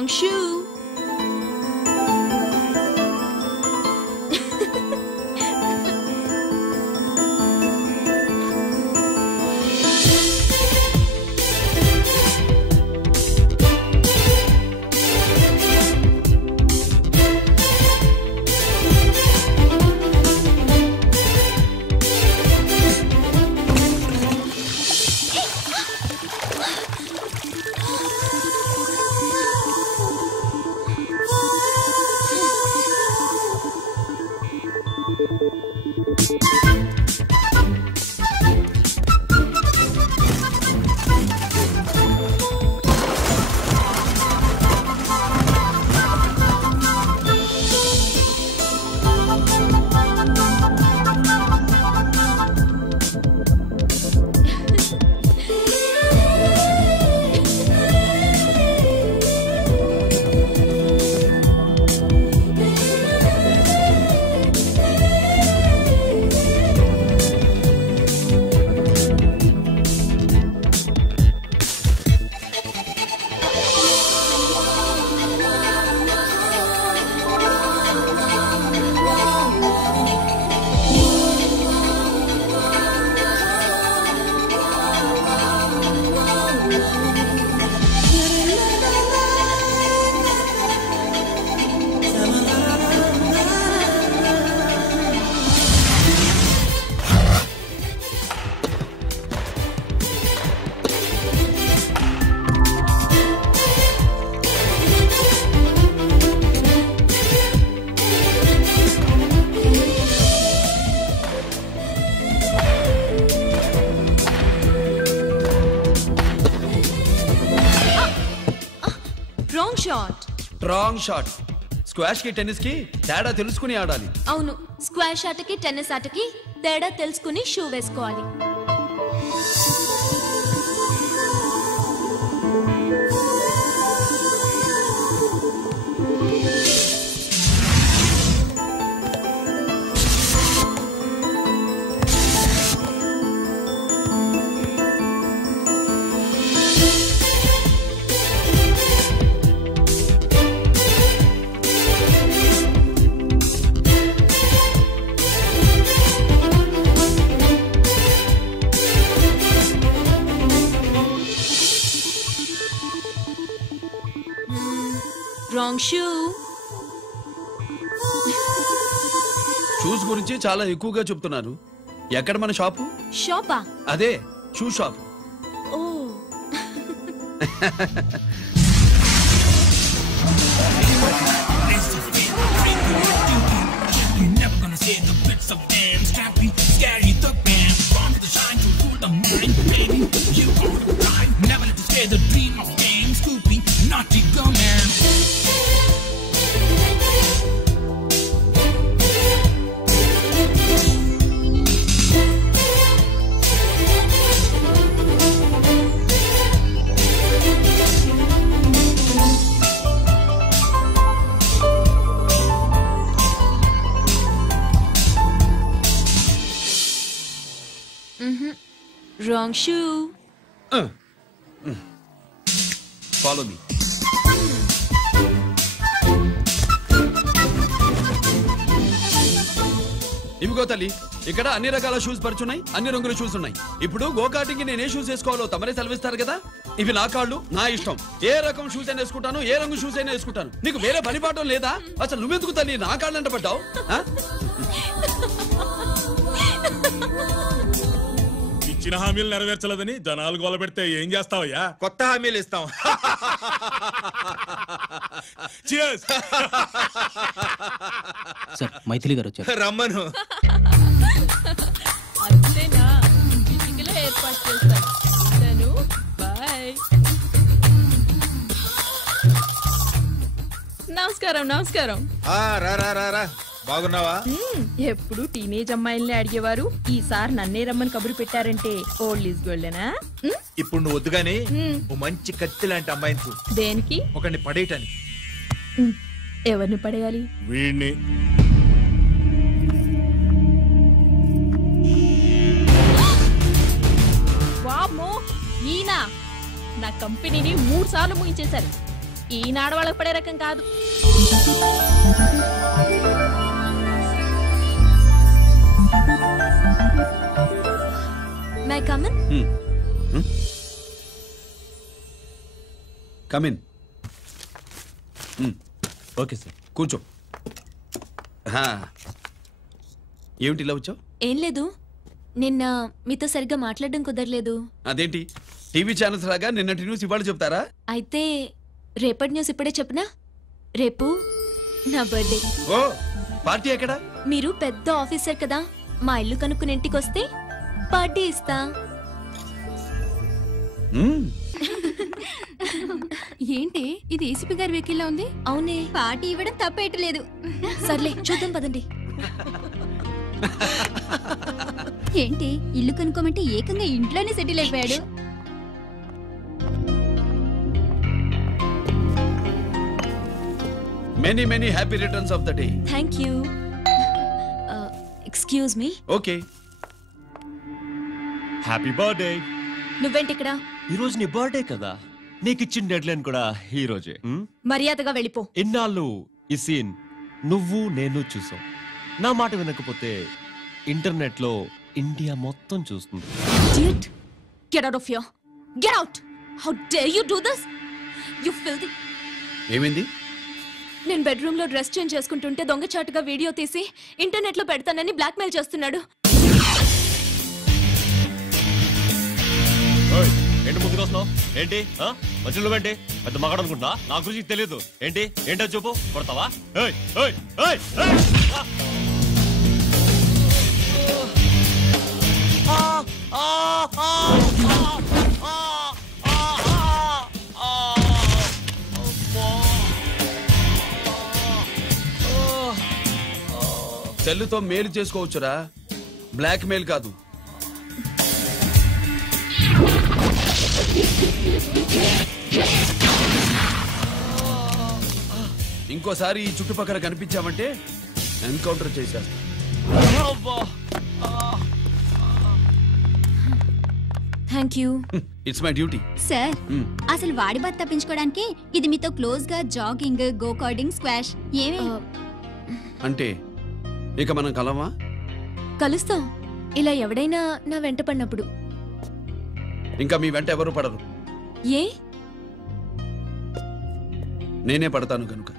Wrong shoe. Wrong shot. Squash కి tennis కి తేడా తెలుసుకుని ఆడాలి. అవును, స్క్వాష్ ఆటకి టెన్నిస్ ఆటకి తేడా తెలుసుకుని షూ వేసుకోవాలి. Wrong shoe. షూస్ గురించి చాలా ఎక్కువగా చెప్తున్నారు. ఎక్కడ మన షాపు? షాపా? అదే షూ షాప్. ఓ. Wrong shoe. Follow me. ఇవిగో తల్లి, ఇక్కడ అన్ని రకాల షూస్ పరుచున్నాయి, అన్ని రంగుల షూస్ ఉన్నాయి. ఇప్పుడు గోకాటింగ్ నేను ఏ షూస్ వేసుకోవాలో తమరే సెలవిస్తారు కదా. ఇవి నా కాళ్ళు, నా ఇష్టం. ఏ రకం షూస్ అయినా వేసుకుంటాను, ఏ రంగు షూస్ అయినా వేసుకుంటాను. నీకు వేరే పనిపాఠం లేదా? అసలు నువ్వెందుకు తల్లి నా కాళ్ళంట పడ్డావు? ఇచ్చిన హామీలు నెరవేర్చలేదని జనాలు గోల పెడితే ఏం చేస్తావయ్యా? కొత్త హామీలు ఇస్తాం. సార్, మైథిలి గారు వచ్చారు. రమ్మను. అంతేనా? ఇంటికిలో ఏర్పాటు చేస్తాను. బాయ్. నమస్కారం. నమస్కారం. రా రా రా రా. బాగున్నావా? ఎప్పుడు టీనేజ్ అమ్మాయిల్ని అడిగేవారు, ఈసారి నన్నే రమ్మని కబురు పెట్టారంటే ఓల్డ్ ఈజ్ గోల్డెనా? ఇప్పుడు నువ్వు వద్దుగాని ఓ మంచి కత్తి లాంటి అమ్మాయిని చూ. దేనికి? ఒకరిని పడేయటానికి. ఎవరిని పడేయాలి? వీణ్ణి. వామ్మో, ఈయన నా కంపెనీని 3 సార్లు ముగించేశారు. ఈనాడు వాళ్ళకి పడే రకం కాదు. My come on. Come in. Okay sir. కూర్చో. ఏమిటి ఇలా వచ్చావు? ఏం లేదు, నిన్న మీతో సరిగ్గా మాట్లాడడం కుదరలేదు. అదేంటి టీవీ ఛానల్స్ లాగా నిన్నటి న్యూస్ ఇవాళ చెప్తారా? అయితే రేపటి న్యూస్ ఇప్పుడే చెప్పనా? రేపు నా బర్త్డే. ఓ పార్టీ ఎక్కడా? మీరు పెద్ద ఆఫీసర్ కదా, మా ఇల్లు కనుక్కుని ఇంటికి వస్తే పార్టీ ఇస్తా. ఏంటి ఇది ఏసీపీ గారి వెహికల్ ఉంది? అవునే, పార్టీ ఇవ్వడం తప్పేయట్లేదు. సర్లే చూద్దాం పదండి. ఏంటి ఇల్లు కొనుక్కోమంటే ఏకంగా ఇంట్లోనే సెటిల్ అయిపోయాడు. Many many happy returns of the day. Thank you. Excuse me. Okay. Happy birthday. నువ్వేంటి ఇక్కడ? ఈ రోజు నీ బర్త్డే కదా, నీకు ఇచ్చిన డెడ్ లైన్ కూడా ఈ రోజే. మర్యాదగా వెళ్ళిపో. ఇన్నాళ్ళు ఈ సీన్ నువ్వు నేను చూసాం. నా మాట వినకపోతే ఇంటర్నెట్ లో ఇండియా మొత్తం చూస్తుంది. Idiot! Get out of here! Get out! How dare you do this? You filthy! ఏమైంది? నేను బెడ్రూమ్ లో డ్రెస్ చేంజ్ చేసుకుంటుంటే దొంగచాటుగా వీడియో తీసి ఇంటర్నెట్ లో పెడతానని బ్లాక్మెయిల్ చేస్తున్నాడు. ఏంటి ముందుకు వస్తున్నావు? ఏంటి మధ్యలో ఏంటి? పెద్ద మగాడు అనుకుంటా, నా గురించి తెలియదు. ఏంటి ఏంటో చెప్పు, కొడతావా? సెల్లుతో మేలు చేసుకోవచ్చురా, బ్లాక్ మెయిల్ కాదు. ఇంకోసారి ఈ చుట్టుపక్కల కనిపించామంటే ఎన్కౌంటర్ చేసేస్తా. Thank you. It's my duty. Sir అసలు వాడి బాధ తప్పించుకోవడానికి ఇది మీతో క్లోజ్ గా జాగింగ్, గో కార్డింగ్, స్క్వాష్ ఏమే? అంటే ఇక మనం కలవా? కలుస్తాం, ఇలా ఎవడైనా నా వెంట పడినప్పుడు. ఇంకా మీ వెంట ఎవరు పడరు. ఏ? నేనే పడతాను కనుక.